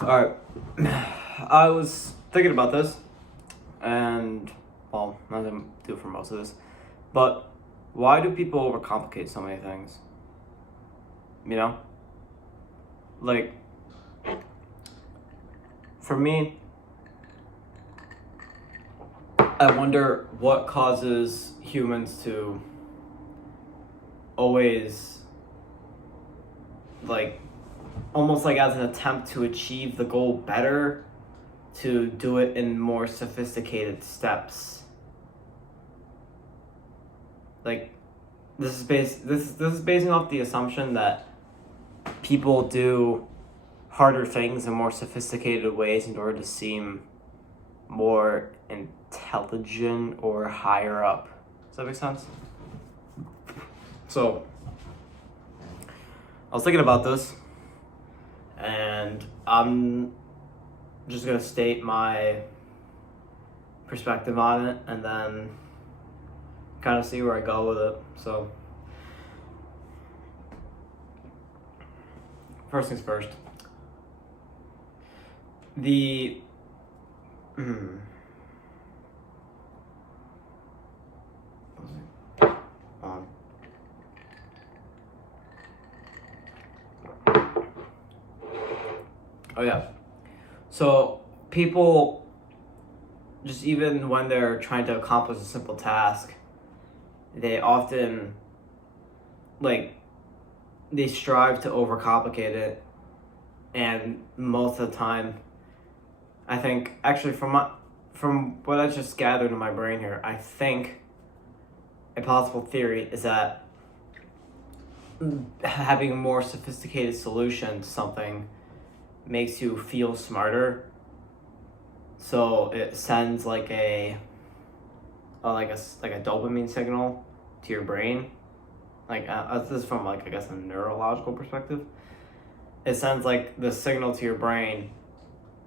Alright. I was thinking about this, and, well, I didn't do it for most of this, but why do people overcomplicate so many things? You know? Like, for me, I wonder what causes humans to always, like, almost like as an attempt to achieve the goal better, to do it in more sophisticated steps. Like, this is basing off the assumption that people do harder things in more sophisticated ways in order to seem more intelligent or higher up. Does that make sense? So, I was thinking about this, and I'm just gonna state my perspective on it and then kind of see where I go with it. So, first things first. The Oh yeah. So people, just even when they're trying to accomplish a simple task, they often, like, they strive to overcomplicate it, and most of the time, I think, actually from what I just gathered in my brain here, I think a possible theory is that having a more sophisticated solution to something makes you feel smarter, so it sends like a dopamine signal to your brain. Like this is from, like, I guess, a neurological perspective. It sends like the signal to your brain,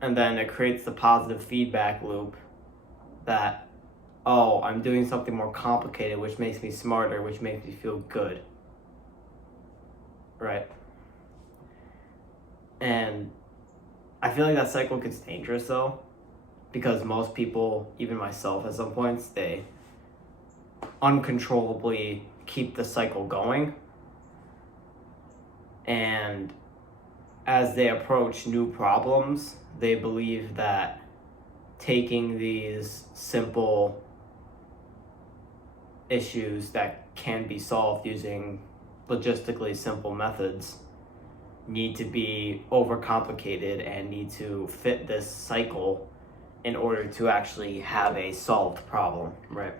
and then it creates the positive feedback loop that, oh, I'm doing something more complicated, which makes me smarter, which makes me feel good. Right? And I feel like that cycle gets dangerous though, because most people, even myself at some points, they uncontrollably keep the cycle going. And as they approach new problems, they believe that taking these simple issues that can be solved using logistically simple methods need to be overcomplicated and need to fit this cycle in order to actually have a solved problem, right?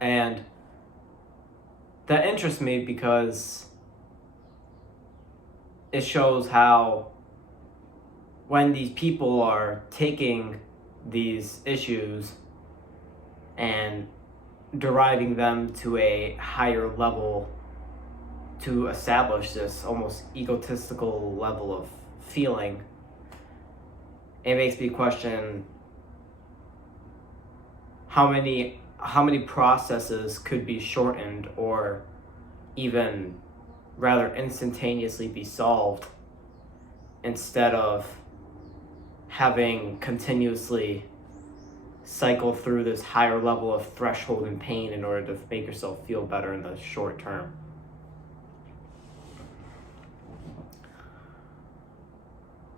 And that interests me because it shows how when these people are taking these issues and deriving them to a higher level to establish this almost egotistical level of feeling, it makes me question how many processes could be shortened or even rather instantaneously be solved instead of having continuously cycle through this higher level of threshold and pain in order to make yourself feel better in the short term.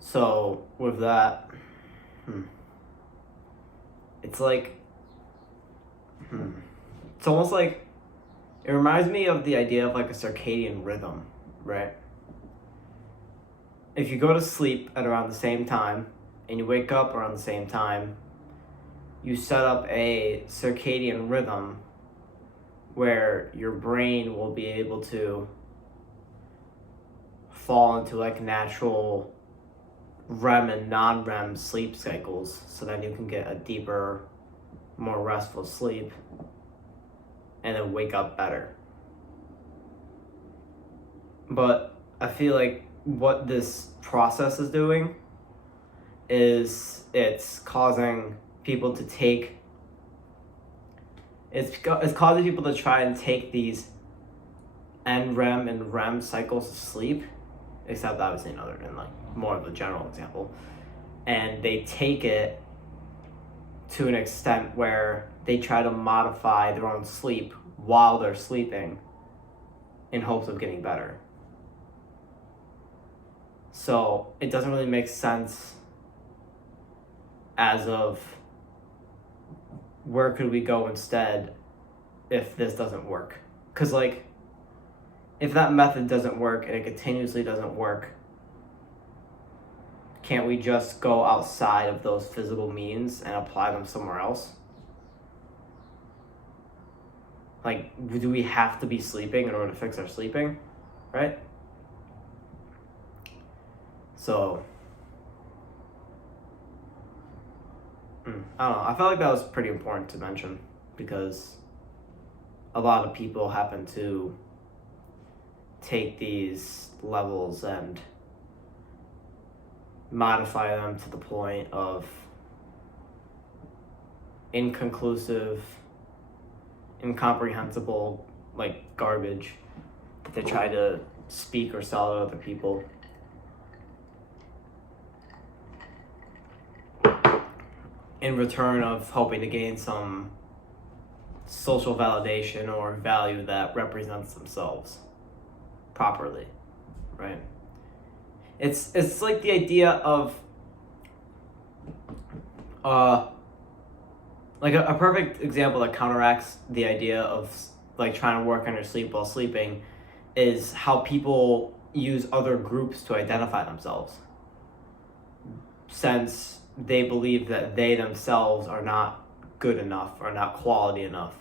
So with that, it's like, it's almost like, it reminds me of the idea of like a circadian rhythm, right? If you go to sleep at around the same time and you wake up around the same time, you set up a circadian rhythm where your brain will be able to fall into like natural REM and non-REM sleep cycles, so that you can get a deeper, more restful sleep and then wake up better. But I feel like what this process is doing is it's causing people to take It's causing people to try and take these NREM and REM cycles of sleep, except obviously in like more of a general example, and they take it to an extent where they try to modify their own sleep while they're sleeping in hopes of getting better. So it doesn't really make sense as of where could we go instead if this doesn't work. Because like, if that method doesn't work and it continuously doesn't work, can't we just go outside of those physical means and apply them somewhere else? Like, do we have to be sleeping in order to fix our sleeping, right? So, I don't know. I felt like that was pretty important to mention because a lot of people happen to take these levels and modify them to the point of inconclusive, incomprehensible, like garbage that they try to speak or sell to other people. In return of hoping to gain some social validation or value that represents themselves properly, right? It's like the idea of like a perfect example that counteracts the idea of like trying to work on your sleep while sleeping is how people use other groups to identify themselves, since they believe that they themselves are not good enough or not quality enough.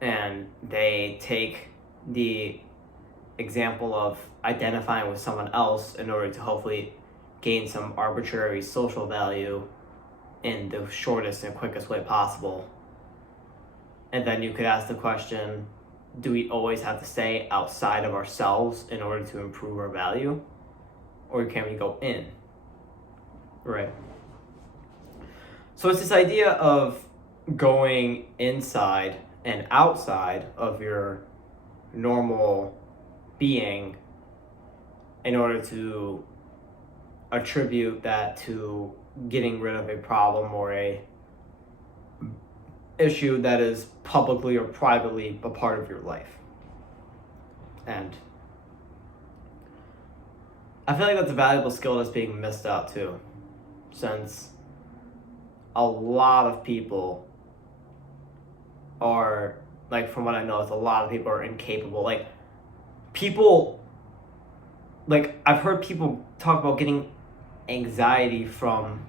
And they take the example of identifying with someone else in order to hopefully gain some arbitrary social value in the shortest and quickest way possible. And then you could ask the question, do we always have to stay outside of ourselves in order to improve our value? Or can we go in? Right. So it's this idea of going inside and outside of your normal being in order to attribute that to getting rid of a problem or a issue that is publicly or privately a part of your life. And I feel like that's a valuable skill that's being missed out too, since a lot of people are, like, from what I know, it's a lot of people are incapable. Like, people, like, I've heard people talk about getting anxiety from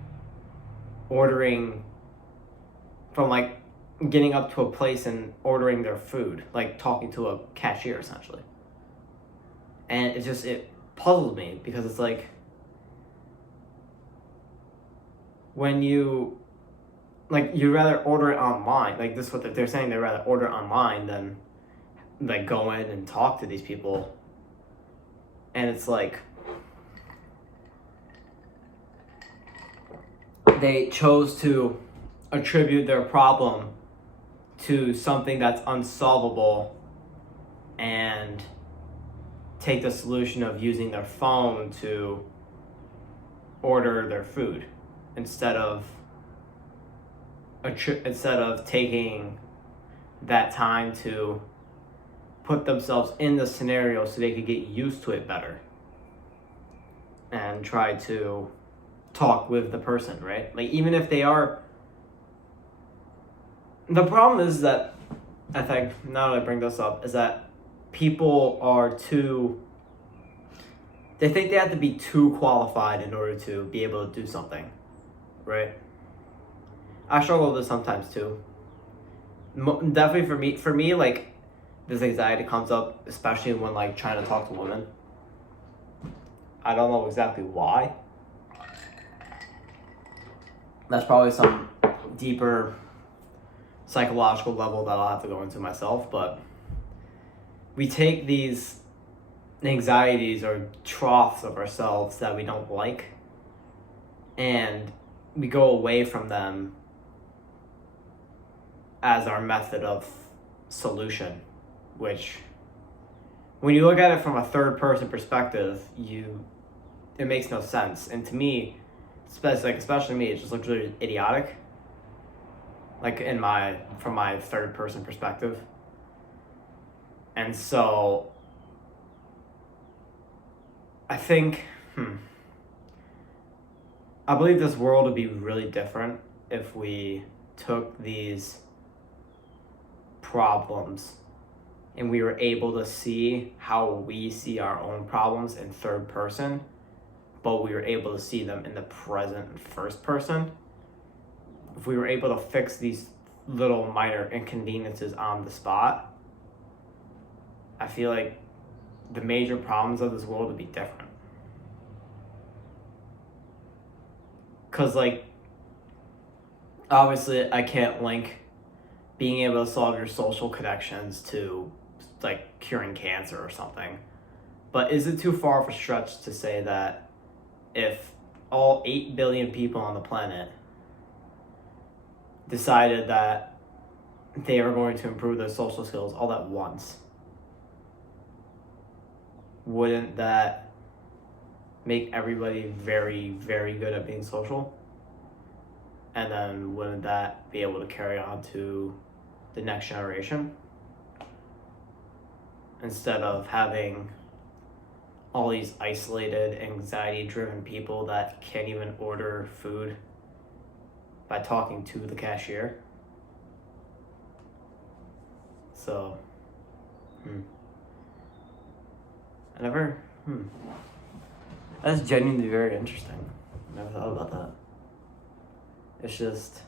ordering, from, like, getting up to a place and ordering their food, like, talking to a cashier, essentially. And it puzzles me, because it's like, when you, like, you'd rather order it online. Like, this is what they're saying, they'd rather order it online than, like, go in and talk to these people. And it's like, they chose to attribute their problem to something that's unsolvable and take the solution of using their phone to order their food instead of taking that time to put themselves in the scenario so they could get used to it better and try to talk with the person, right? Like, even if they are, the problem is that, I think, now that I bring this up, is that people are they think they have to be too qualified in order to be able to do something, right? I struggle with this sometimes too. Definitely for me, like, this anxiety comes up, especially when, like, trying to talk to women. I don't know exactly why. That's probably some deeper psychological level that I'll have to go into myself, but we take these anxieties or troughs of ourselves that we don't like, and we go away from them as our method of solution, which when you look at it from a third person perspective, it makes no sense. And to me, especially me, it just looks really idiotic. Like from my third person perspective. And so I think, I believe this world would be really different if we took these problems and we were able to see how we see our own problems in third person, but we were able to see them in the present and first person. If we were able to fix these little minor inconveniences on the spot, I feel like the major problems of this world would be different. Because, like, obviously I can't link being able to solve your social connections to, like, curing cancer or something. But is it too far of a stretch to say that if all 8 billion people on the planet decided that they are going to improve their social skills all at once, wouldn't that make everybody very, very good at being social? And then wouldn't that be able to carry on to the next generation? Instead of having all these isolated, anxiety-driven people that can't even order food by talking to the cashier. So, that's genuinely very interesting. I never thought about that. It's just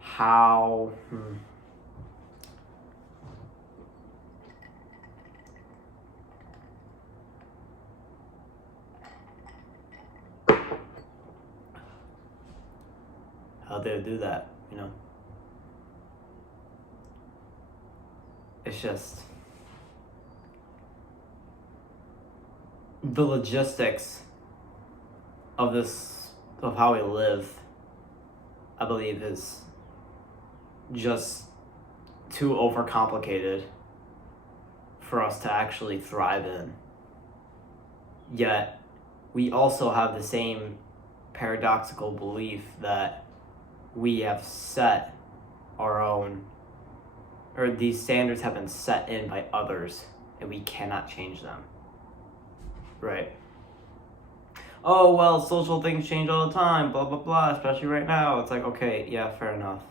how, how they would do that, you know? It's just the logistics of how we live, I believe, is just too overcomplicated for us to actually thrive in. Yet we also have the same paradoxical belief that we have set our own, or these standards have been set in by others and we cannot change them. Right? Oh, well, social things change all the time, blah, blah, blah, especially right now. It's like, okay, yeah, fair enough.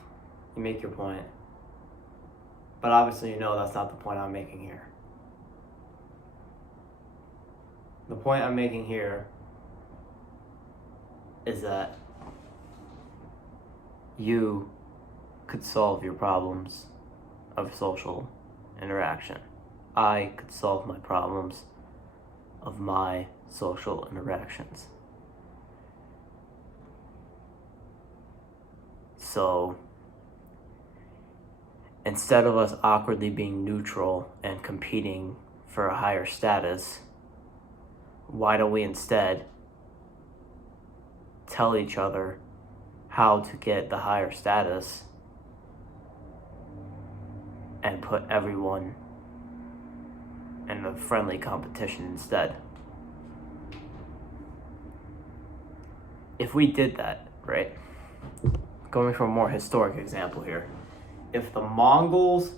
You make your point. But obviously you know that's not the point I'm making here. The point I'm making here is that you could solve your problems of social interaction. I could solve my problems of my social interactions. So instead of us awkwardly being neutral and competing for a higher status, why don't we instead tell each other how to get the higher status and put everyone in a friendly competition instead? If we did that, right? Going from a more historic example here. If the Mongols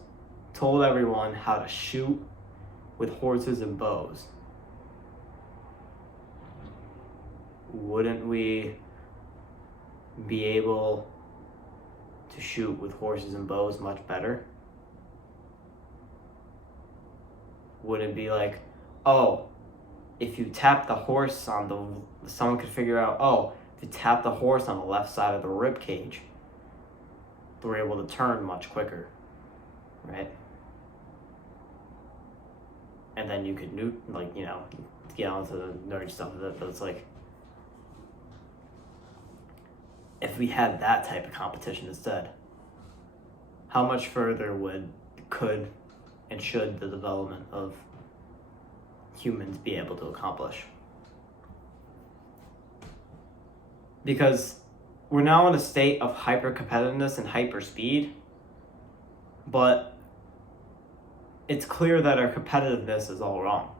told everyone how to shoot with horses and bows, wouldn't we be able to shoot with horses and bows much better? Would it be like, oh, if you tap the horse on someone could figure out, oh, if you tap the horse on the left side of the rib cage, they're able to turn much quicker, right? And then you could get onto the nerd stuff of it, but it's like, if we had that type of competition instead, how much further could and should the development of humans be able to accomplish? Because we're now in a state of hyper competitiveness and hyper speed, but it's clear that our competitiveness is all wrong.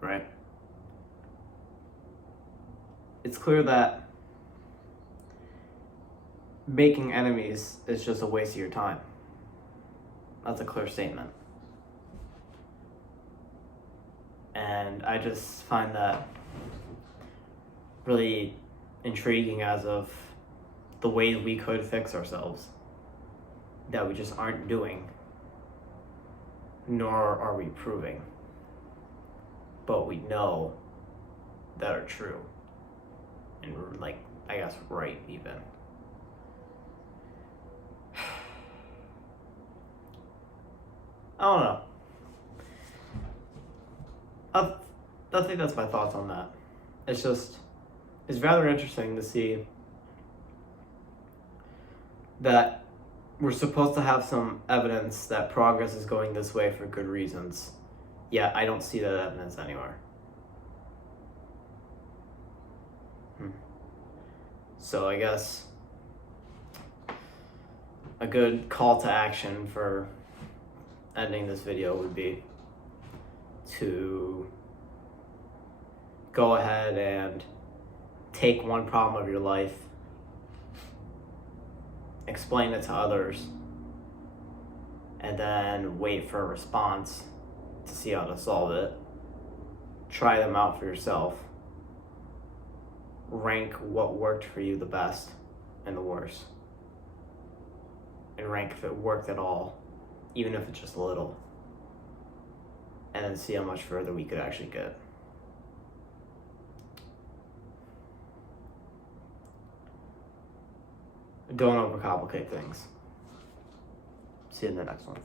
Right? It's clear that making enemies is just a waste of your time. That's a clear statement. And I just find that really intriguing as of the ways we could fix ourselves that we just aren't doing, nor are we proving, but we know that are true and, like, I guess right even. I don't know. I think that's my thoughts on that. It's rather interesting to see that we're supposed to have some evidence that progress is going this way for good reasons, yet I don't see that evidence anywhere. So I guess a good call to action for ending this video would be to go ahead and take one problem of your life, explain it to others, and then wait for a response to see how to solve it. Try them out for yourself. Rank what worked for you the best and the worst. And rank if it worked at all, even if it's just a little. And then see how much further we could actually get. Don't overcomplicate things. See you in the next one.